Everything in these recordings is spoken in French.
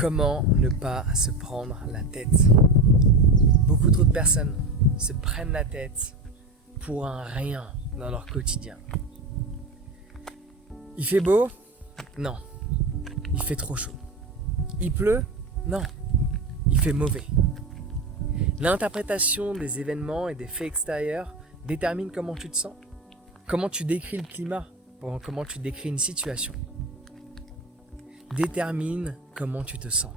Comment ne pas se prendre la tête? Beaucoup trop de personnes se prennent la tête pour un rien dans leur quotidien. Il fait beau? Non. Il fait trop chaud. Il pleut? Non. Il fait mauvais. L'interprétation des événements et des faits extérieurs détermine comment tu te sens, comment tu décris le climat, comment tu décris une situation. Détermine comment tu te sens.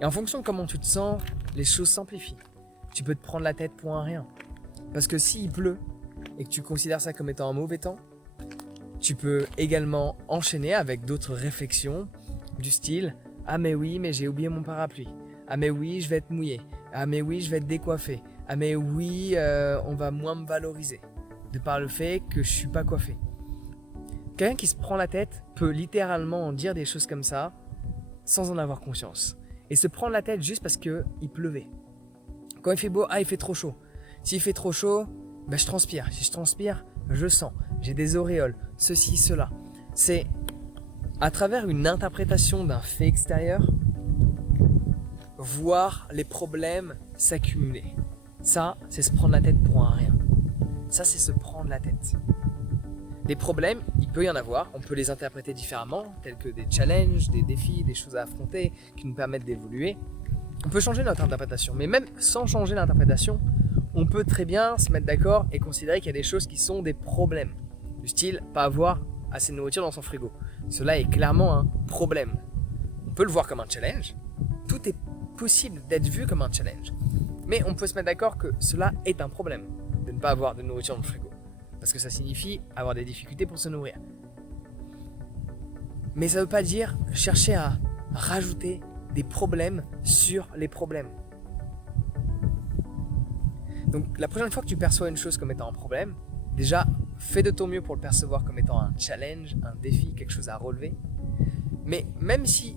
Et en fonction de comment tu te sens, les choses s'amplifient. Tu peux te prendre la tête pour un rien. Parce que s'il pleut et que tu considères ça comme étant un mauvais temps, tu peux également enchaîner avec d'autres réflexions du style « Ah mais oui, mais j'ai oublié mon parapluie. Ah mais oui, je vais être mouillé. Ah mais oui, je vais être décoiffé. Ah mais oui, on va moins me valoriser. » De par le fait que je suis pas coiffé. Quelqu'un qui se prend la tête peut littéralement dire des choses comme ça sans en avoir conscience. Et se prendre la tête juste parce qu'il pleuvait. Quand il fait beau, il fait trop chaud. S'il fait trop chaud, je transpire. Si je transpire, je sens. J'ai des auréoles, ceci, cela. C'est à travers une interprétation d'un fait extérieur, voir les problèmes s'accumuler. Ça, c'est se prendre la tête pour un rien. Ça, c'est se prendre la tête. Les problèmes, il peut y en avoir, on peut les interpréter différemment, tels que des challenges, des défis, des choses à affronter qui nous permettent d'évoluer. On peut changer notre interprétation, mais même sans changer l'interprétation, on peut très bien se mettre d'accord et considérer qu'il y a des choses qui sont des problèmes. Du style, pas avoir assez de nourriture dans son frigo. Cela est clairement un problème. On peut le voir comme un challenge. Tout est possible d'être vu comme un challenge. Mais on peut se mettre d'accord que cela est un problème de ne pas avoir de nourriture dans le frigo. Parce que ça signifie avoir des difficultés pour se nourrir. Mais ça ne veut pas dire chercher à rajouter des problèmes sur les problèmes. Donc la prochaine fois que tu perçois une chose comme étant un problème, déjà fais de ton mieux pour le percevoir comme étant un challenge, un défi, quelque chose à relever. Mais même si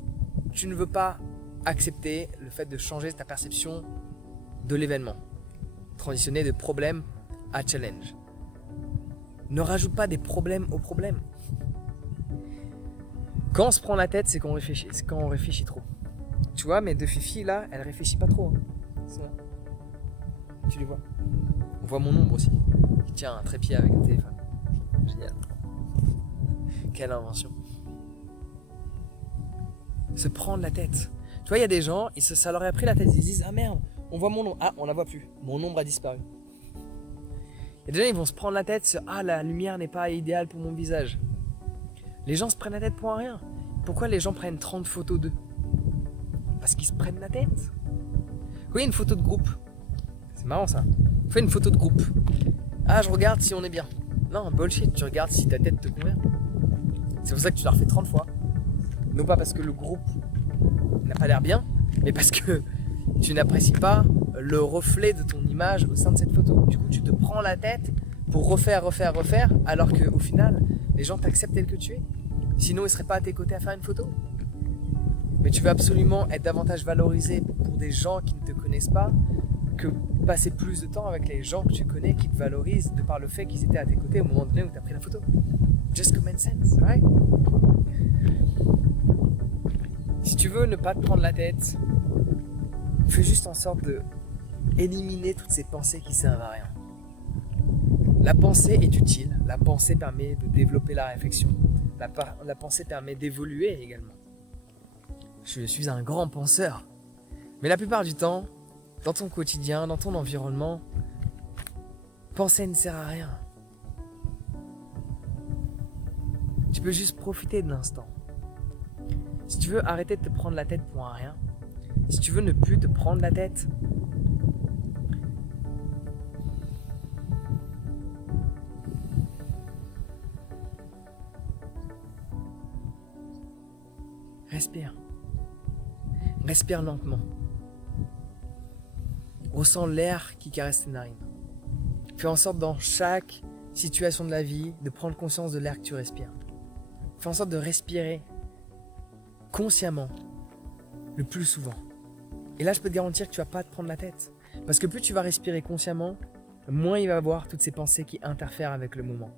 tu ne veux pas accepter le fait de changer ta perception de l'événement, transitionner de problème à challenge, ne rajoute pas des problèmes aux problèmes. Quand on se prend la tête, c'est quand on réfléchit, trop. Tu vois, mes deux filles là, elles réfléchissent pas trop. Hein. Tu les vois. On voit mon ombre aussi, qui tient un trépied avec un téléphone. Génial. Quelle invention. Se prendre la tête. Tu vois, il y a des gens, ça leur a pris la tête, ils se disent « Ah merde, on voit mon ombre. Ah, on la voit plus. Mon ombre a disparu. » Il y a des gens, ils vont se prendre la tête sur « Ah, la lumière n'est pas idéale pour mon visage. » Les gens se prennent la tête pour un rien. Pourquoi les gens prennent 30 photos d'eux? Parce qu'ils se prennent la tête. Vous voyez une photo de groupe? C'est marrant ça. Fais une photo de groupe. Ah, je regarde si on est bien. Non, bullshit, tu regardes si ta tête te convient. C'est pour ça que tu la refais 30 fois. Non pas parce que le groupe n'a pas l'air bien, mais parce que tu n'apprécies pas le reflet de ton image au sein de cette photo. Du coup, tu te prends la tête pour refaire, alors qu'au final, les gens t'acceptent tel que tu es. Sinon, ils ne seraient pas à tes côtés à faire une photo. Mais tu veux absolument être davantage valorisé pour des gens qui ne te connaissent pas que passer plus de temps avec les gens que tu connais qui te valorisent de par le fait qu'ils étaient à tes côtés au moment donné où tu as pris la photo. Just common sense, right? Si tu veux ne pas te prendre la tête, fais juste en sorte de éliminer toutes ces pensées qui servent à rien. La pensée est utile, la pensée permet de développer la réflexion, la pensée permet d'évoluer également. Je suis un grand penseur, mais la plupart du temps, dans ton quotidien, dans ton environnement, penser ne sert à rien. Tu peux juste profiter de l'instant. Si tu veux arrêter de te prendre la tête pour un rien, si tu veux ne plus te prendre la tête, respire. Respire lentement. Ressens l'air qui caresse tes narines. Fais en sorte dans chaque situation de la vie de prendre conscience de l'air que tu respires. Fais en sorte de respirer consciemment le plus souvent. Et là, je peux te garantir que tu vas pas te prendre la tête. Parce que plus tu vas respirer consciemment, moins il va y avoir toutes ces pensées qui interfèrent avec le moment.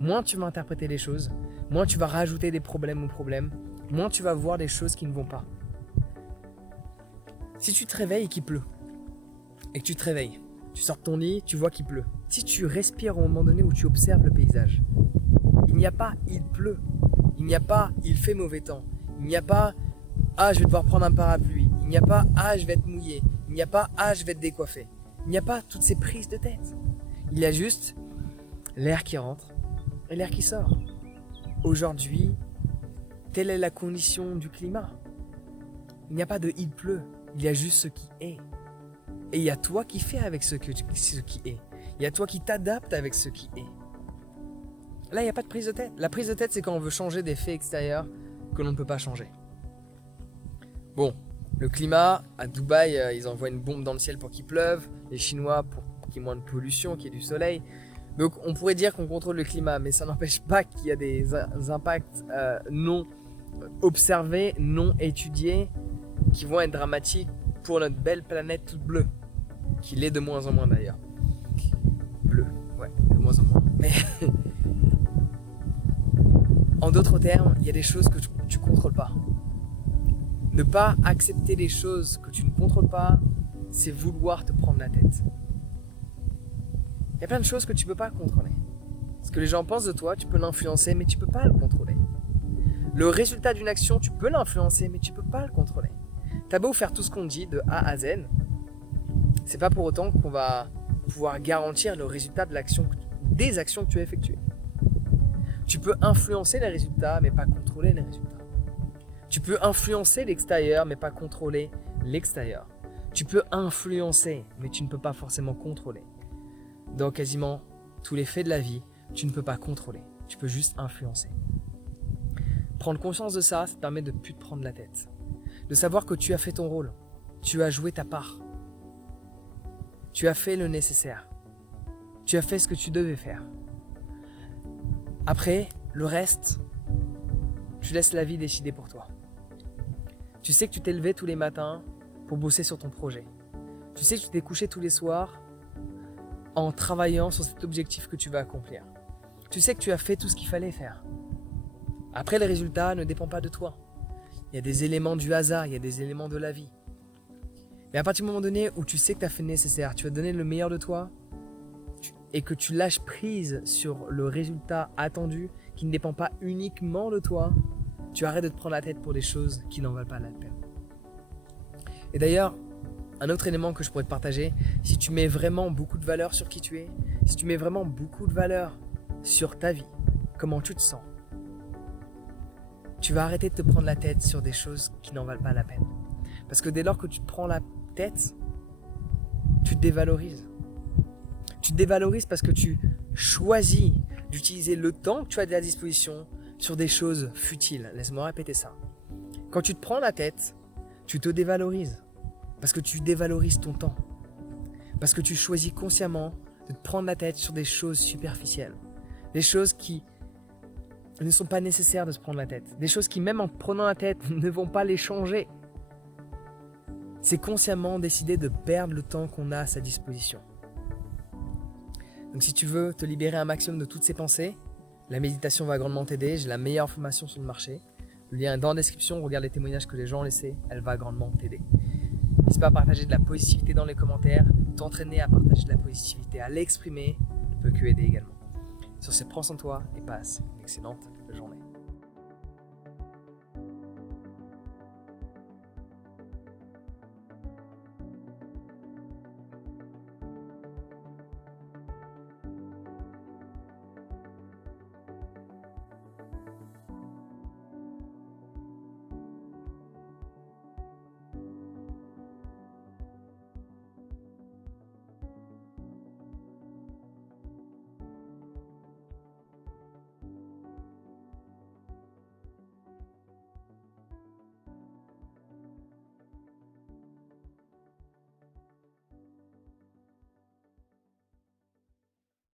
Moins tu vas interpréter les choses, moins tu vas rajouter des problèmes aux problèmes, moins tu vas voir des choses qui ne vont pas. Si tu te réveilles et qu'il pleut, et que tu te réveilles, tu sors de ton lit, tu vois qu'il pleut. Si tu respires au moment donné où tu observes le paysage, il n'y a pas il pleut, il n'y a pas il fait mauvais temps, il n'y a pas ah je vais devoir prendre un parapluie, il n'y a pas ah je vais être mouillé, il n'y a pas ah je vais être décoiffé, il n'y a pas toutes ces prises de tête. Il y a juste l'air qui rentre et l'air qui sort. Aujourd'hui, telle est la condition du climat. Il n'y a pas de il pleut, il y a juste ce qui est. Et il y a toi qui fais avec ce qui est. Il y a toi qui t'adaptes avec ce qui est. Là, il n'y a pas de prise de tête. La prise de tête, c'est quand on veut changer des faits extérieurs que l'on ne peut pas changer. Bon, le climat, à Dubaï, ils envoient une bombe dans le ciel pour qu'il pleuve. Les Chinois, pour qu'il y ait moins de pollution, qu'il y ait du soleil. Donc, on pourrait dire qu'on contrôle le climat, mais ça n'empêche pas qu'il y a des impacts non observés, non étudiés, qui vont être dramatiques pour notre belle planète toute bleue. Qui l'est de moins en moins d'ailleurs. Bleu, ouais, de moins en moins. Mais en d'autres termes, il y a des choses que tu ne contrôles pas. Ne pas accepter les choses que tu ne contrôles pas, c'est vouloir te prendre la tête. Il y a plein de choses que tu ne peux pas contrôler. Ce que les gens pensent de toi, tu peux l'influencer, mais tu ne peux pas le contrôler. Le résultat d'une action, tu peux l'influencer, mais tu ne peux pas le contrôler. T'as beau faire tout ce qu'on dit de A à Z, c'est pas pour autant qu'on va pouvoir garantir le résultat de des actions que tu as effectuées. Tu peux influencer les résultats, mais pas contrôler les résultats. Tu peux influencer l'extérieur, mais pas contrôler l'extérieur. Tu peux influencer, mais tu ne peux pas forcément contrôler. Dans quasiment tous les faits de la vie, tu ne peux pas contrôler. Tu peux juste influencer. Prendre conscience de ça, ça te permet de ne plus te prendre la tête. De savoir que tu as fait ton rôle. Tu as joué ta part. Tu as fait le nécessaire. Tu as fait ce que tu devais faire. Après, le reste, tu laisses la vie décider pour toi. Tu sais que tu t'es levé tous les matins pour bosser sur ton projet. Tu sais que tu t'es couché tous les soirs en travaillant sur cet objectif que tu vas accomplir. Tu sais que tu as fait tout ce qu'il fallait faire. Après, le résultat ne dépend pas de toi. Il y a des éléments du hasard, il y a des éléments de la vie. Mais à partir du moment donné où tu sais que tu as fait le nécessaire, tu vas donner le meilleur de toi et que tu lâches prise sur le résultat attendu qui ne dépend pas uniquement de toi, tu arrêtes de te prendre la tête pour des choses qui n'en valent pas la peine. Et d'ailleurs, un autre élément que je pourrais te partager, si tu mets vraiment beaucoup de valeur sur qui tu es, si tu mets vraiment beaucoup de valeur sur ta vie, comment tu te sens, tu vas arrêter de te prendre la tête sur des choses qui n'en valent pas la peine. Parce que dès lors que tu te prends la tête, tu te dévalorises. Tu te dévalorises parce que tu choisis d'utiliser le temps que tu as à disposition sur des choses futiles. Laisse-moi répéter ça. Quand tu te prends la tête, tu te dévalorises. Parce que tu dévalorises ton temps. Parce que tu choisis consciemment de te prendre la tête sur des choses superficielles. Des choses qui ne sont pas nécessaires de se prendre la tête. Des choses qui, même en te prenant la tête, ne vont pas les changer. C'est consciemment décider de perdre le temps qu'on a à sa disposition. Donc si tu veux te libérer un maximum de toutes ces pensées, la méditation va grandement t'aider. J'ai la meilleure formation sur le marché. Le lien est dans la description. Regarde les témoignages que les gens ont laissés. Elle va grandement t'aider. N'hésite pas à partager de la positivité dans les commentaires. T'entraîner à partager de la positivité, à l'exprimer, ne peut que aider également. Sur ce, prends soin de toi et passe une excellente journée.